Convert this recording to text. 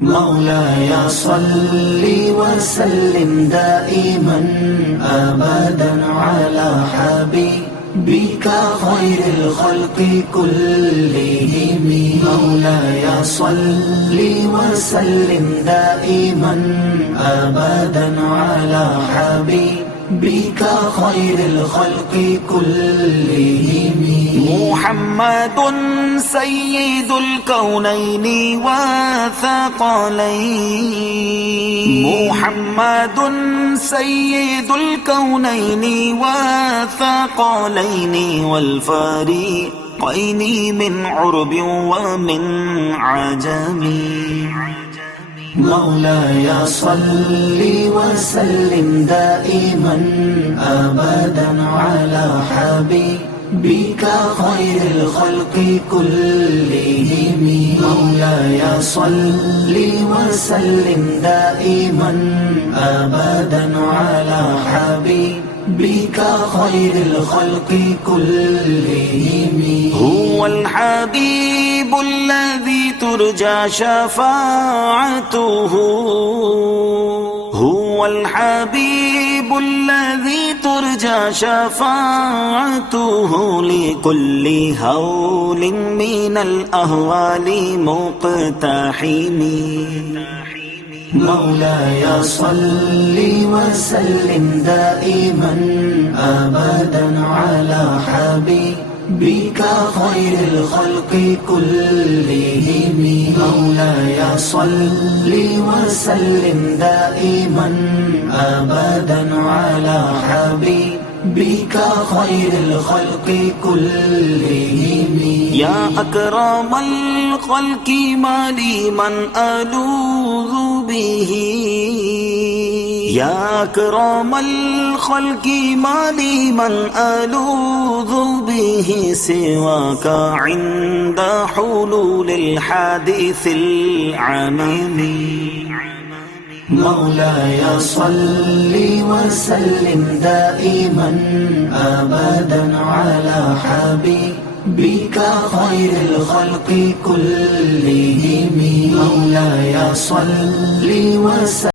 مولاي صل وسلم دائما أبدا على حبيبك خير الخلق كلهم. مولاي صل وسلم دائما أبدا على حبيبك خير الخلق كلهم. محمد سيد الكونين والثقلين. محمد سيد الكونين والثقلين والفريقين من عرب ومن عجم. مولاي صل وسلم دائما أبدا على حبيبك خير الخلق كلهم. مولاي صل وسلم دائما أبدا على حبيبك خير الخلق كلهم. هو الحبيب الذي ترجى شفاعته. هو الحبيب الذي ترجى شفاعته لكل هول من الأهوال مقتحم. مولاي صل وسلم دائما أبدا على حبيبك خير الخلق كلهم. مولاي صل وسلم دائما أبدا على حبيبك خير الخلق كلهم. يا أكرم الخلق ما لي من ألوذ به. يا أكرم الخلق ما لي من ألوذ به سواك عند حلول الحادث العمم. مولاي صل وسلم دائما أبدا على حبيبك خير الخلق كلهم. مولاي صل وسلم